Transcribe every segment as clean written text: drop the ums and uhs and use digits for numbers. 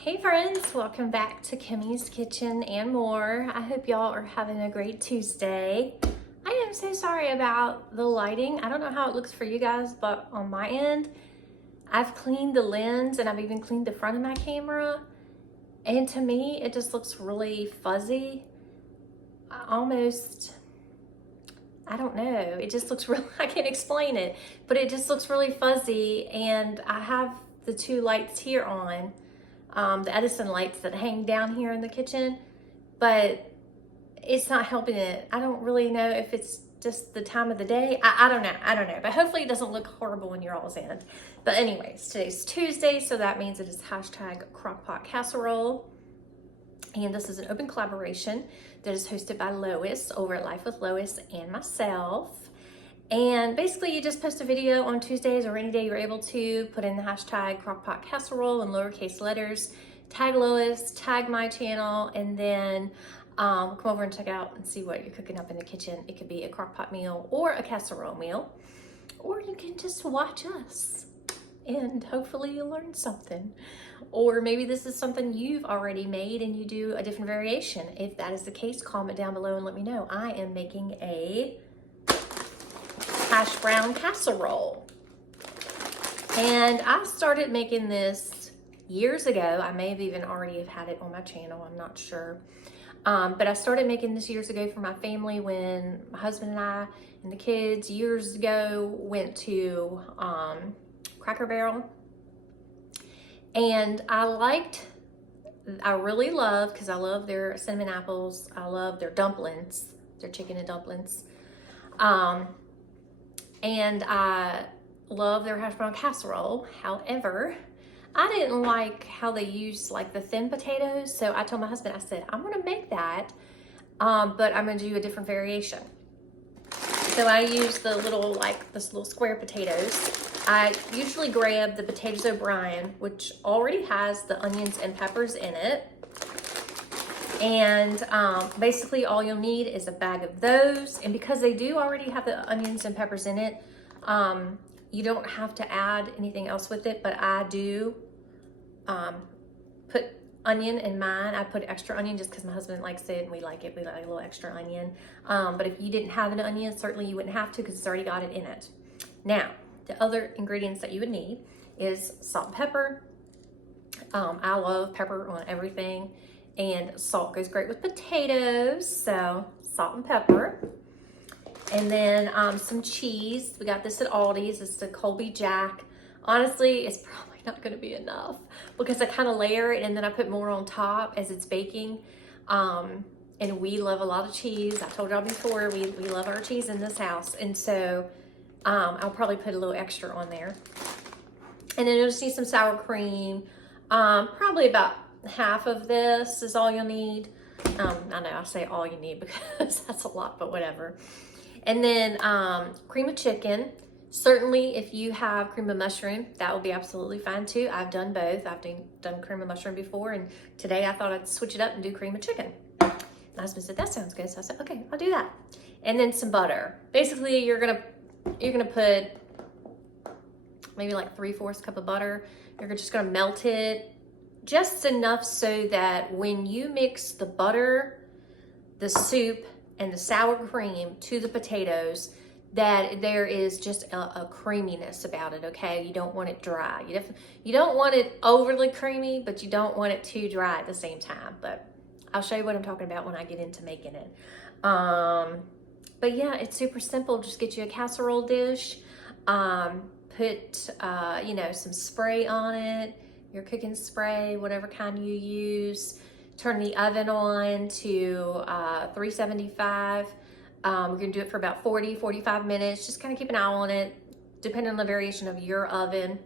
Hey friends, welcome back to Kimmy's Kitchen and more. I hope y'all are having a great Tuesday. I am so sorry about the lighting. I don't know how it looks for you guys, but on my end, I've cleaned the lens and I've even cleaned the front of my camera. And to me, it just looks really fuzzy. I don't know. It just looks real, I can't explain it, but it just looks really fuzzy. And I have the two lights here on. The Edison lights that hang down here in the kitchen, but it's not helping it. I don't really know if it's just the time of the day. I don't know, but hopefully it doesn't look horrible when you're all's in. But anyways, today's Tuesday, so that means it is hashtag crockpot casserole. And this is an open collaboration that is hosted by Lois over at Life with Lois and myself. And basically you just post a video on Tuesdays or any day you're able to, put in the hashtag crockpot casserole in lowercase letters, tag Lois, tag my channel, and then come over and check out and see what you're cooking up in the kitchen. It could be a crockpot meal or a casserole meal, or you can just watch us and hopefully you'll learn something. Or maybe this is something you've already made and you do a different variation. If that is the case, comment down below and let me know. I am making a hash brown casserole. And I started making this years ago. I may have even already have had it on my channel, I'm not sure. But I started making this years ago for my family when my husband and I and the kids years ago went to Cracker Barrel. And I really love, because I love their cinnamon apples, I love their dumplings, their chicken and dumplings. And I love their hash brown casserole. However, I didn't like how they used like the thin potatoes. So I told my husband, I said, I'm gonna make that, but I'm gonna do a different variation. So I use the little, like this little square potatoes. I usually grab the potatoes Brien, which already has the onions and peppers in it. And basically all you'll need is a bag of those. And because they do already have the onions and peppers in it, you don't have to add anything else with it, but I do put onion in mine. I put extra onion just because my husband likes it and we like it. We like a little extra onion. But if you didn't have an onion, certainly you wouldn't have to because it's already got it in it. Now, the other ingredients that you would need is salt and pepper. I love pepper on everything. And salt goes great with potatoes, so salt and pepper. And then some cheese. We got this at Aldi's. It's the Colby Jack. Honestly, it's probably not gonna be enough because I kind of layer it and then I put more on top as it's baking. And we love a lot of cheese. I told y'all before, we love our cheese in this house. And so I'll probably put a little extra on there. And then you'll just need some sour cream. Probably about half of this is all you'll need. I know I say all you need because that's a lot, but whatever. And then cream of chicken. Certainly if you have cream of mushroom, that will be absolutely fine too. I've done both. I've done cream of mushroom before, and today I thought I'd switch it up and do cream of chicken. My husband said, that sounds good. So I said, okay, I'll do that. And then some butter. Basically you're gonna put maybe like 3/4 cup of butter. You're just gonna melt it just enough so that when you mix the butter, the soup, and the sour cream to the potatoes, that there is just a creaminess about it, okay? You don't want it dry. You don't want it overly creamy, but you don't want it too dry at the same time. But I'll show you what I'm talking about when I get into making it. But yeah, it's super simple. Just get you a casserole dish, put you know, some spray on it, your cooking spray, whatever kind you use. Turn the oven on to 375. We're gonna do it for about 45 minutes. Just kind of keep an eye on it, depending on the variation of your oven.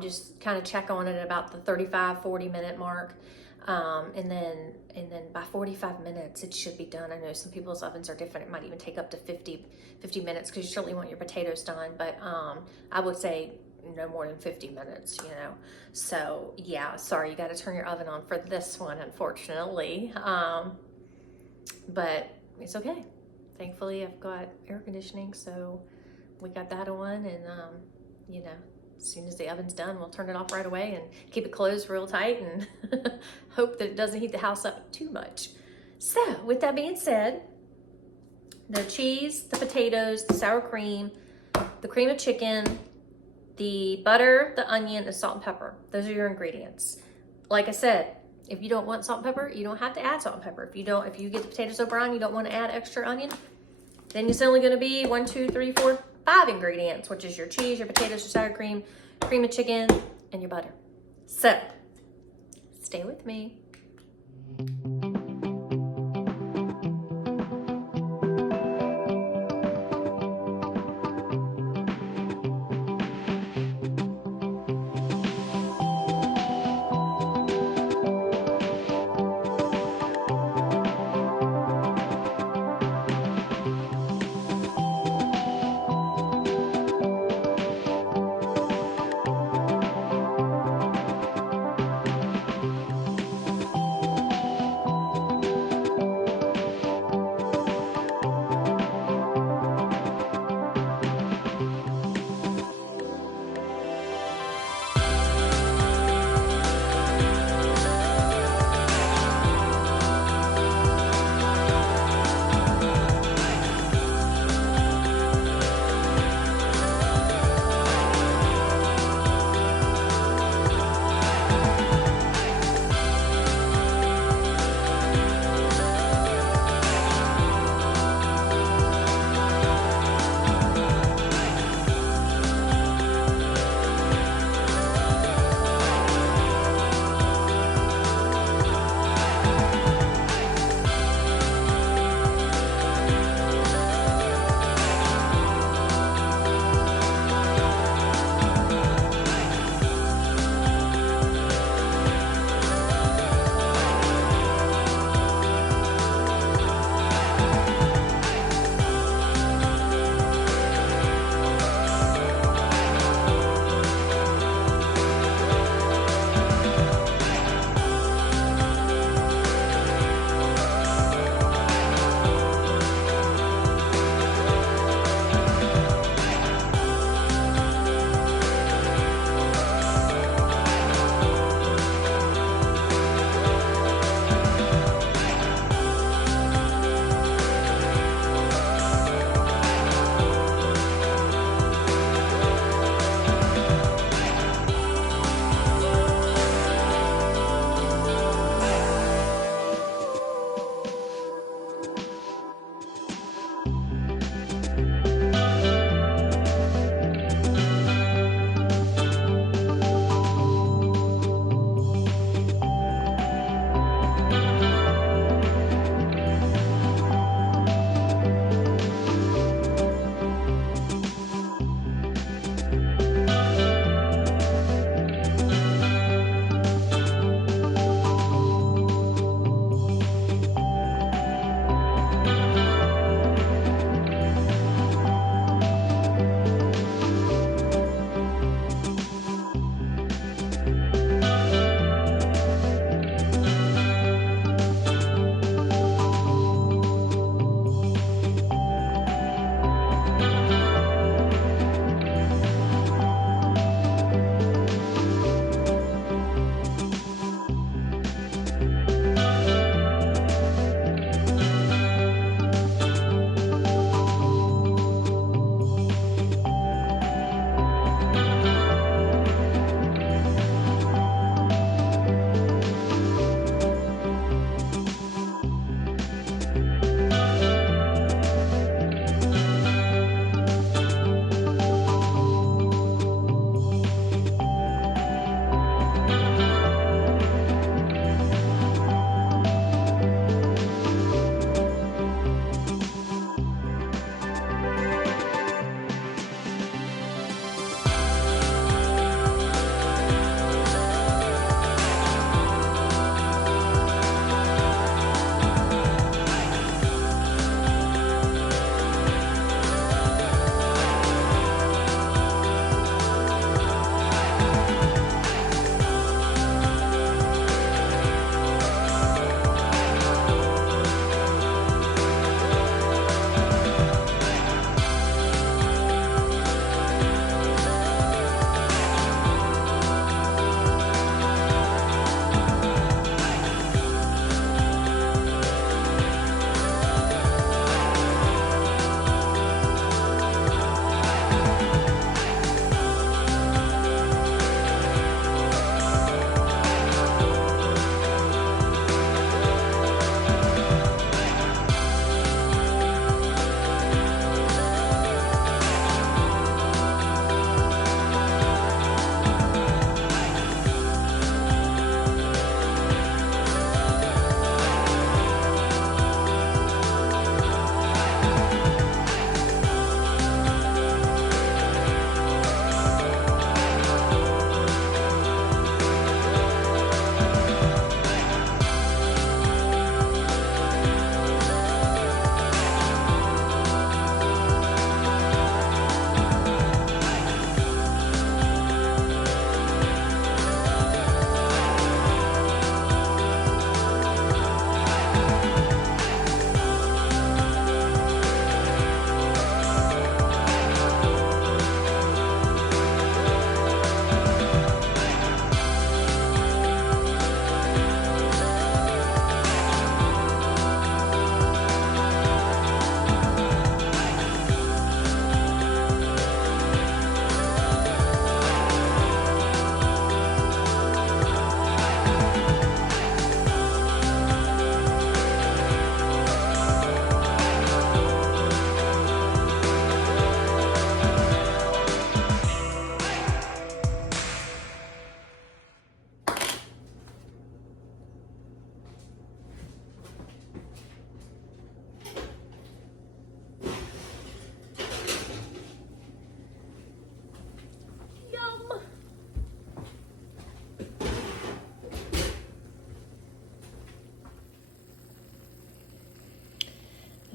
Just kind of check on it at about the 35-40 minute mark. And then by 45 minutes, it should be done. I know some people's ovens are different. It might even take up to 50 minutes because you certainly want your potatoes done. But I would say no more than 50 minutes, you know. So yeah, sorry, you got to turn your oven on for this one, unfortunately. But it's okay. Thankfully, I've got air conditioning, so we got that on, and you know, As soon as the oven's done, we'll turn it off right away and keep it closed real tight and hope that it doesn't heat the house up too much. So with that being said, the cheese, the potatoes, the sour cream, the cream of chicken, the butter, the onion, and salt and pepper. Those are your ingredients. Like I said, if you don't want salt and pepper, you don't have to add salt and pepper. If you get the potatoes so brown, you don't want to add extra onion, then it's only going to be 1, 2, 3, 4, 5 ingredients, which is your cheese, your potatoes, your sour cream, cream of chicken, and your butter. So, stay with me.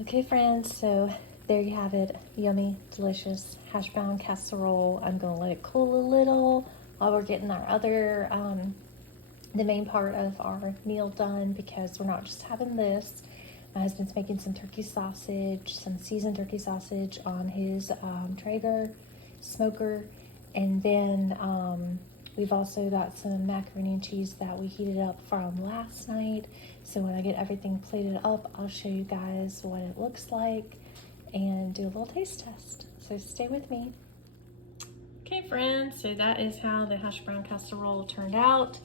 Okay, friends, so there you have it. Yummy, delicious hash brown casserole. I'm gonna let it cool a little while we're getting our other, the main part of our meal done, because we're not just having this. My husband's making some turkey sausage, some seasoned turkey sausage on his Traeger smoker. And then we've also got some macaroni and cheese that we heated up from last night. So when I get everything plated up, I'll show you guys what it looks like and do a little taste test. So stay with me. Okay, friends, so that is how the hash brown casserole turned out.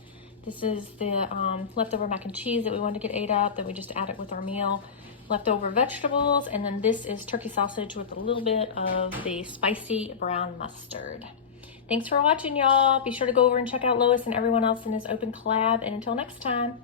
This is the leftover mac and cheese that we wanted to get ate up, that we just added with our meal. Leftover vegetables, and then this is turkey sausage with a little bit of the spicy brown mustard. Thanks for watching, y'all. Be sure to go over and check out Lois and everyone else in his open collab, and until next time.